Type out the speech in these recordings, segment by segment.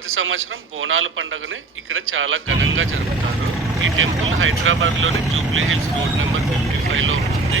ప్రతి సంవత్సరం బోనాల పండుగని ఇక్కడ చాలా ఘనంగా జరుపుతారు. ఈ టెంపుల్ హైదరాబాద్లోని జూబ్లీ హిల్స్ రోడ్ నెంబర్ 55లో ఉంటుంది.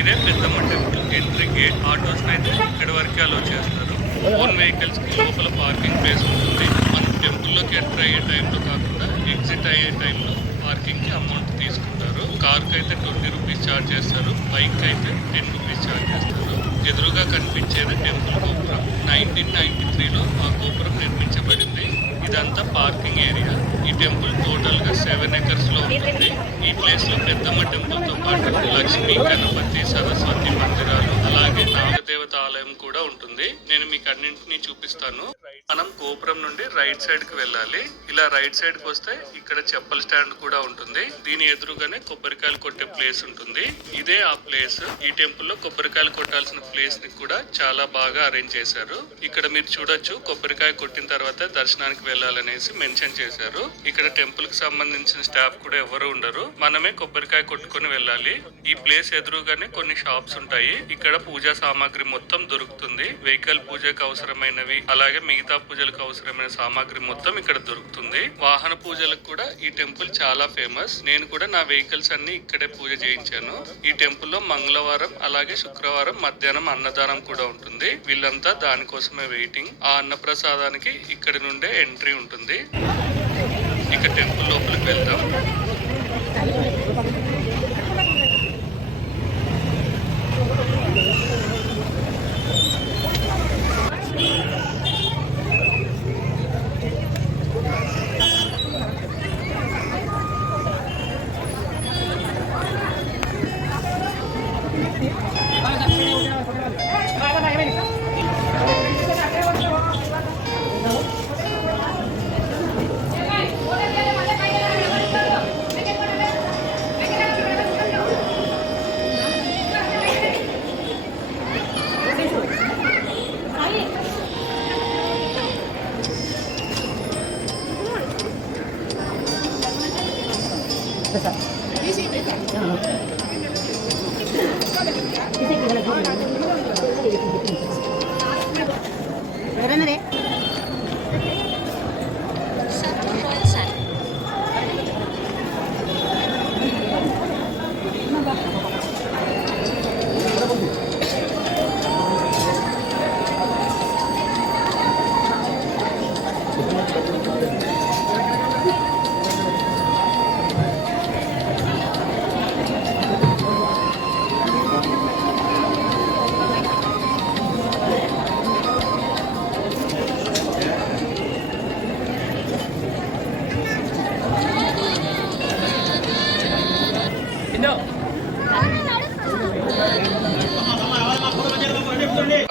ఇదే పెద్దమ్మ టెంపుల్ ఎంట్రీ గేట్. ఆటోస్ అయితే ఇక్కడ వరకే అలో చేస్తారు. ఓన్ వెహికల్స్ కి లోపల పార్కింగ్ ప్లేస్ ఉంటుంది. మనం టెంపుల్లోకి ఎంటర్ అయ్యే టైంలో కాకుండా ఎగ్జిట్ అయ్యే టైంలో పార్కింగ్ కి అమౌంట్ తీసుకుంటారు. కార్ కి అయితే 20 రూపీస్ ఛార్జ్ చేస్తారు. బైక్ అయితే 10 రూపీస్ ఛార్జ్ చేస్తారు. ఎదురుగా కనిపించేది టెంపుల్ గోపురం. 1993లో ఆ గోపురం నిర్మించబడింది. ఇదంతా పార్కింగ్ ఏరియా. ఈ టెంపుల్ టోటల్ గా 7 acres లో ఉంటుంది. ఈ ప్లేస్ లో పెద్దమ్మ టెంపుల్ తో పాటు లక్ష్మీ, గణపతి, సరస్వతి మందిరాలు, అలాగే నాగదేవత ఆలయం కూడా ఉంటుంది. నేను మీకు అన్నింటినీ చూపిస్తాను. మనం గోపురం నుండి రైట్ సైడ్ కి వెళ్ళాలి. ఇలా రైట్ సైడ్ కి వస్తే ఇక్కడ చెప్పల్ స్టాండ్ కూడా ఉంటుంది. దీని ఎదురుగానే కొబ్బరికాయలు కొట్టే ప్లేస్ ఉంటుంది. ఇదే ఆ ప్లేస్. ఈ టెంపుల్ లో కొబ్బరికాయలు కొట్టాల్సిన ప్లేస్ ని కూడా చాలా బాగా అరేంజ్ చేశారు. ఇక్కడ మీరు చూడొచ్చు, కొబ్బరికాయ కొట్టిన తర్వాత దర్శనానికి వెళ్ళాలనేసి మెన్షన్ చేశారు. ఇక్కడ టెంపుల్ కి సంబంధించిన స్టాఫ్ కూడా ఎవరు ఉండరు. మనమే కొబ్బరికాయ కొట్టుకొని వెళ్ళాలి. ఈ ప్లేస్ ఎదురుగానే కొన్ని షాప్స్ ఉంటాయి. ఇక్కడ పూజా సామాగ్రి మొత్తం దొరుకుతుంది. వెహికల్ పూజకు అవసరమైనవి, అలాగే మిగతా పూజలకు అవసరమైన సామాగ్రి మొత్తం ఇక్కడ దొరుకుతుంది. వాహన పూజలకు కూడా ఈ టెంపుల్ చాలా ఫేమస్. నేను కూడా నా వెహికల్స్ అన్ని ఇక్కడే పూజ చేయించాను. ఈ టెంపుల్ లో మంగళవారం అలాగే శుక్రవారం మధ్యాహ్నం అన్నదానం కూడా ఉంటుంది. వీళ్ళంతా దానికోసమే వెయిటింగ్. ఆ అన్నప్రసాదానికి ఇక్కడి నుండే ఎంట్రీ ఉంటుంది. ఇక టెంపుల్ లోపలికి వెళ్దాం.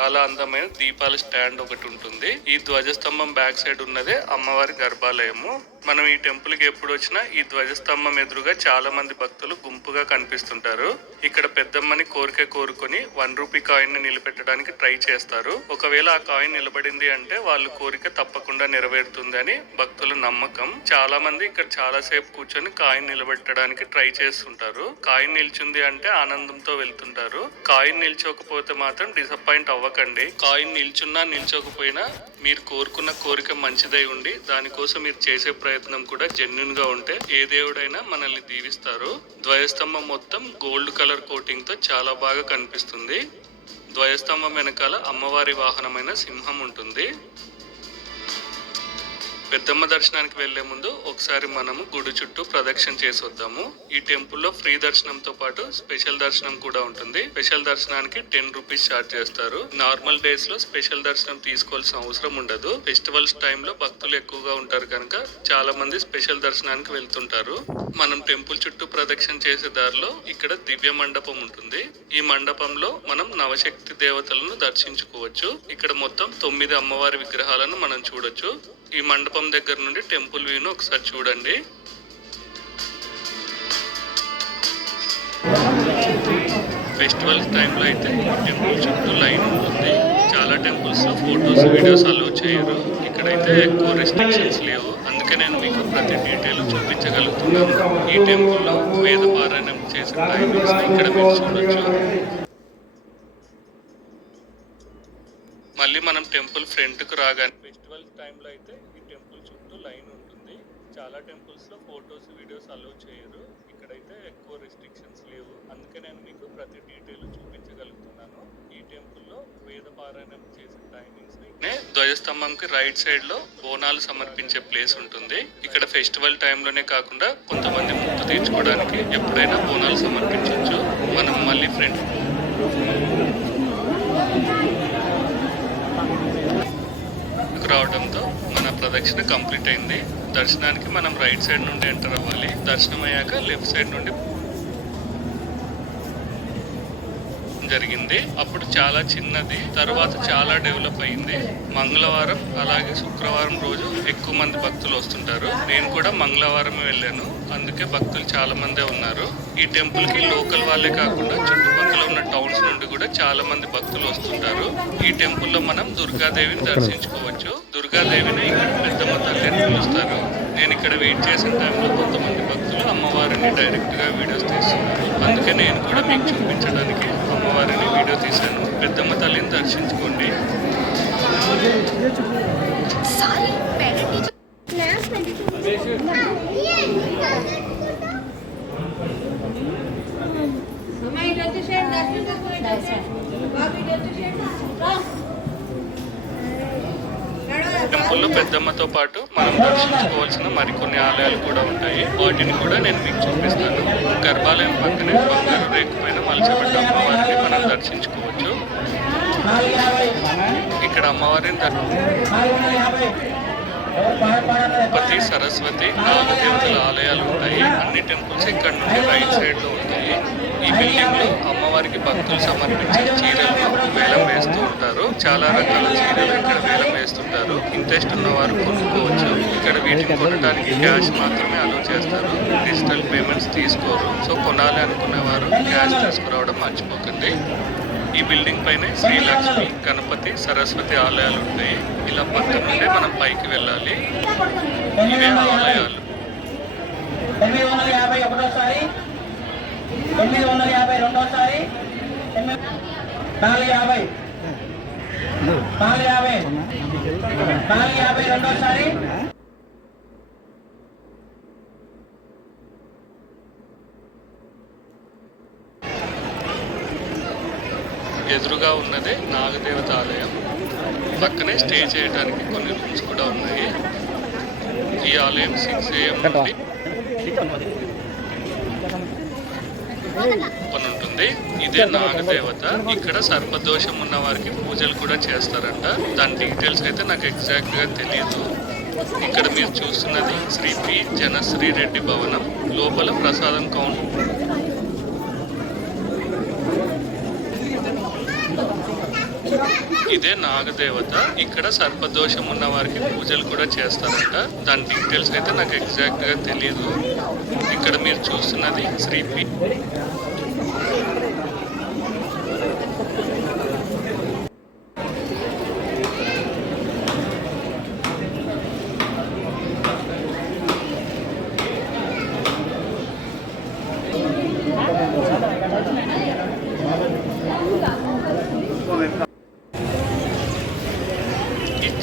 చాలా అందమైన దీపాల స్టాండ్ ఒకటి ఉంటుంది. ఈ ధ్వజస్తంభం బ్యాక్ సైడ్ ఉన్నదే అమ్మవారి గర్భాలయము. మనం ఈ టెంపుల్ కి ఎప్పుడు వచ్చినా ఈ ధ్వజస్తంభం ఎదురుగా చాలా మంది భక్తులు గుంపుగా కనిపిస్తుంటారు. ఇక్కడ పెద్దమ్మని కోరిక కోరుకొని 1 రూపీ కాయిన్ ని నిలబెట్టడానికి ట్రై చేస్తారు. ఒకవేళ ఆ కాయిన్ నిలబడింది అంటే వాళ్ళ కోరిక తప్పకుండా నెరవేరుతుంది అని భక్తుల నమ్మకం. చాలా మంది ఇక్కడ చాలా సేపు కూర్చొని కాయిన్ నిలబెట్టడానికి ట్రై చేస్తుంటారు. కాయిన్ నిల్చుంది అంటే ఆనందంతో వెళ్తుంటారు. కాయిన్ నిల్చోకపోతే మాత్రం డిసప్పాయింట్ అవ్వకండి. కాయిన్ నిల్చున్నా నిల్చోకపోయినా మీరు కోరుకున్న కోరిక మంచిదై ఉండి దానికోసం మీరు చేసే ప్రయత్నం కూడా జెన్యున్ గా ఉంటే ఏ దేవుడైనా మనల్ని దీవిస్తారు. ధ్వజస్తంభం మొత్తం గోల్డ్ కలర్ కోటింగ్ తో చాలా బాగా కనిపిస్తుంది. ధ్వజస్తంభం వెనకాల అమ్మవారి వాహనమైన సింహం ఉంటుంది. పెద్దమ్మ దర్శనానికి వెళ్లే ముందు ఒకసారి మనము గుడి చుట్టూ ప్రదక్షిణ చేసి వద్దాము. ఈ టెంపుల్లో ఫ్రీ దర్శనంతో పాటు స్పెషల్ దర్శనం కూడా ఉంటుంది. స్పెషల్ దర్శనానికి 10 రూపీస్ ఛార్జ్ చేస్తారు. నార్మల్ డేస్ లో స్పెషల్ దర్శనం తీసుకోవాల్సిన అవసరం ఉండదు. ఫెస్టివల్స్ టైంలో భక్తులు ఎక్కువగా ఉంటారు కనుక చాలా మంది స్పెషల్ దర్శనానికి వెళ్తుంటారు. మనం టెంపుల్ చుట్టూ ప్రదక్షిణ చేసే దారిలో ఇక్కడ దివ్య మండపం ఉంటుంది. ఈ మండపంలో మనం నవశక్తి దేవతలను దర్శించుకోవచ్చు. ఇక్కడ మొత్తం 9 అమ్మవారి విగ్రహాలను మనం చూడొచ్చు. ఈ మండపం దగ్గర నుండి టెంపుల్ వ్యూను ఒకసారి చూడండి. ఫెస్టివల్స్ టైంలో అయితే టెంపుల్ చుట్టూ లైన్ ఉంటుంది. చాలా టెంపుల్స్ లో ఫొటోస్, వీడియోస్ అలౌ చేయరు. ఇక్కడైతే ఎక్కువ రెస్ట్రిక్షన్స్ లేవు. అందుకే నేను మీకు ప్రతి డీటెయిల్ చూపించగలుగుతున్నాను. ఈ టెంపుల్లో వేద పారాయణం చేసే టైమింగ్స్ ఇక్కడ మీరు చూడొచ్చు. మళ్ళీ మనం టెంపుల్ ఫ్రంట్ కు రాగానే ఫెస్టివల్ ఫెస్టివల్ టైంలో అయితే ఈ టెంపుల్ చుట్టూ లైన్ ఉంటుంది. చాలా టెంపుల్స్లో ఫొటోస్ వీడియోస్ అలౌ చేయరు. ఇక్కడైతే ఎక్కువ రెస్ట్రిక్షన్స్ లేవు. అందుకే నేను మీకు ప్రతి డీటెయిల్ చూపించగలుగుతున్నాను. ఈ టెంపుల్లో వేద పారాయణం చేసే టైమింగ్స్ ధ్వజస్తంభంకి రైట్ సైడ్ లో బోనాలు సమర్పించే ప్లేస్ ఉంటుంది. ఇక్కడ ఫెస్టివల్ టైంలోనే కాకుండా కొంతమంది ముక్కు తీర్చుకోవడానికి ఎప్పుడైనా బోనాలు సమర్పించవచ్చు. మనం మళ్ళీ ఫ్రెండ్ రావడంతో మన ప్రదక్షిణ కంప్లీట్ అయింది. దర్శనానికి మనం రైట్ సైడ్ నుండి ఎంటర్ అవ్వాలి. దర్శనం అయ్యాక లెఫ్ట్ సైడ్ నుండి జరిగింది. అప్పుడు చాలా చిన్నది, తర్వాత చాలా డెవలప్ అయింది. మంగళవారం అలాగే శుక్రవారం రోజు ఎక్కువ మంది భక్తులు వస్తుంటారు. నేను కూడా మంగళవారం వెళ్ళాను, అందుకే భక్తులు చాలా మందే ఉన్నారు. ఈ టెంపుల్ కి లోకల్ వాళ్ళే కాకుండా చుట్టుపక్కల ఉన్న టౌన్స్ నుండి కూడా చాలా మంది భక్తులు వస్తుంటారు. ఈ టెంపుల్ లో మనం దుర్గాదేవిని దర్శించుకోవచ్చు. దుర్గాదేవిని ఇక్కడ పెద్దమ్మ తల్లి అని పిలుస్తారు. నేను ఇక్కడ వెయిట్ చేసిన టైంలో కొంతమంది భక్తులు అమ్మవారిని డైరెక్ట్ గా వీడియోస్ తీస్తున్నారు. అందుకే నేను కూడా మీకు చూపించడానికి అమ్మవారిని వీడియో తీశాను. పెద్దమ్మ తల్లిని దర్శించుకోండి. టెంపుల్లో పెద్దమ్మతో పాటు మనం దర్శించుకోవాల్సిన మరికొన్ని ఆలయాలు కూడా ఉంటాయి. వాటిని కూడా నేను మీకు చూపిస్తాను. గర్భాలయం పక్కనే బంగారు రేకుపైన మలచబడ్డ అమ్మవారిని మనం దర్శించుకోవచ్చు. ఇక్కడ అమ్మవారిని తిరుపతి, సరస్వతి, నాగదేవతల ఆలయాలు ఉంటాయి. అన్ని టెంపుల్స్ ఇక్కడ నుండి రైట్ సైడ్ లో ఉంటాయి. ఈ బిల్డింగ్ లో అమ్మవారికి భక్తులు సమర్పించే చీరలను వేలం వేస్తూ ఉంటారు. చాలా రకాల చీరలు ఇక్కడ వేలం వేస్తుంటారు. ఇంట్రెస్ట్ ఉన్నవారు కొనుక్కోవచ్చు. ఇక్కడ వీటిని కొనడానికి క్యాష్ మాత్రమే అలో చేస్తారు. డిజిటల్ పేమెంట్స్ తీసుకోరు. సో కొనాలి అనుకునేవారు క్యాష్ తీసుకురావడం మర్చిపోకండి. ఈ బిల్డింగ్ పైన శ్రీలక్ష్మి, గణపతి, సరస్వతి ఆలయాలు ఉంటాయి. ఇలా పక్క నుండే మనం పైకి వెళ్ళాలి. ఇవే ఆలయాలు. 951 952 450 ఎదురుగా ఉన్నదే నాగదేవత ఆలయం. పక్కనే స్టే చేయడానికి కొన్ని రూమ్స్ కూడా ఉన్నాయి. ఈ ఆలయం 6 AM నుండి ఓపెన్ ఉంటుంది. ఇదే నాగదేవత. ఇక్కడ సర్పదోషం ఉన్న వారికి పూజలు కూడా చేస్తారంట. దాని డీటెయిల్స్ అయితే నాకు ఎగ్జాక్ట్ గా తెలియదు. ఇక్కడ మీరు చూస్తున్నది శ్రీ పి జనశ్రీ రెడ్డి భవనం. లోపల ప్రసాదం కౌంటర్. ఇదే నాగదేవత. ఇక్కడ సర్పదోషం ఉన్న వారికి పూజలు కూడా చేస్తారంట. దాని డీటెయిల్స్ అయితే నాకు ఎగ్జాక్ట్ గా తెలియదు. ఇక్కడ మీరు చూస్తున్నది శ్రీ పి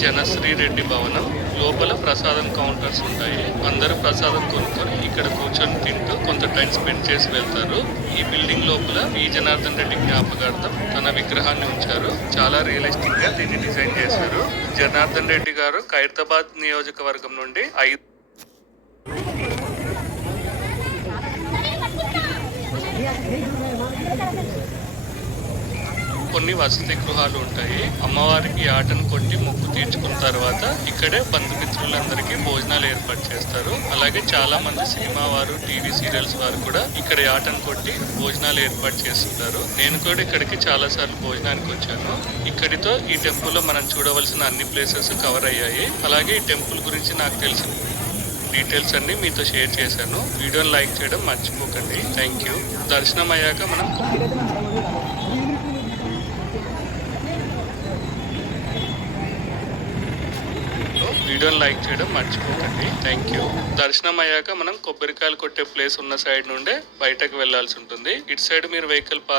జనశ్రీ రెడ్డి భవనం. లోపల ప్రసాదం కౌంటర్స్ ఉంటాయి. అందరూ ప్రసాదం కొనుక్కొని ఇక్కడ కూర్చొని తింటూ కొంత టైం స్పెండ్ చేసి వెళ్తారు. ఈ బిల్డింగ్ లోపల వి జనార్దన్ రెడ్డి జ్ఞాపకార్థం తన విగ్రహాన్ని ఉంచారు. చాలా రియలిస్టిక్ గా దీన్ని డిజైన్ చేశారు. జనార్దన్ రెడ్డి గారు ఖైరతాబాద్ నియోజకవర్గం నుండి కొన్ని వసతి గృహాలు ఉంటాయి. అమ్మవారికి ఆటను కొట్టి మొక్కు తీర్చుకున్న తర్వాత ఇక్కడే బంధుమిత్రులందరికీ భోజనాలు ఏర్పాటు చేస్తారు. అలాగే చాలా మంది సినిమా వారు, టీవీ సీరియల్స్ వారు కూడా ఇక్కడ ఆటను కొట్టి భోజనాలు ఏర్పాటు చేస్తుంటారు. నేను కూడా ఇక్కడికి చాలా సార్లు భోజనానికి వచ్చాను. ఇక్కడితో ఈ టెంపుల్ లో మనం చూడవలసిన అన్ని ప్లేసెస్ కవర్ అయ్యాయి. అలాగే ఈ టెంపుల్ గురించి నాకు తెలిసిన డీటెయిల్స్ అన్ని మీతో షేర్ చేశాను. వీడియోని లైక్ చేయడం మర్చిపోకండి. Thank you. దర్శనం అయ్యాక మనం వీడియోని లైక్ చేయడం మర్చిపోకండి. Thank you. దర్శనం అయ్యాక మనం కొబ్బరికాయలు కొట్టే ప్లేస్ ఉన్న సైడ్ నుండే బయటకు వెళ్లాల్సి ఉంటుంది. ఇటు సైడ్ మీరు వెహికల్ పార్క్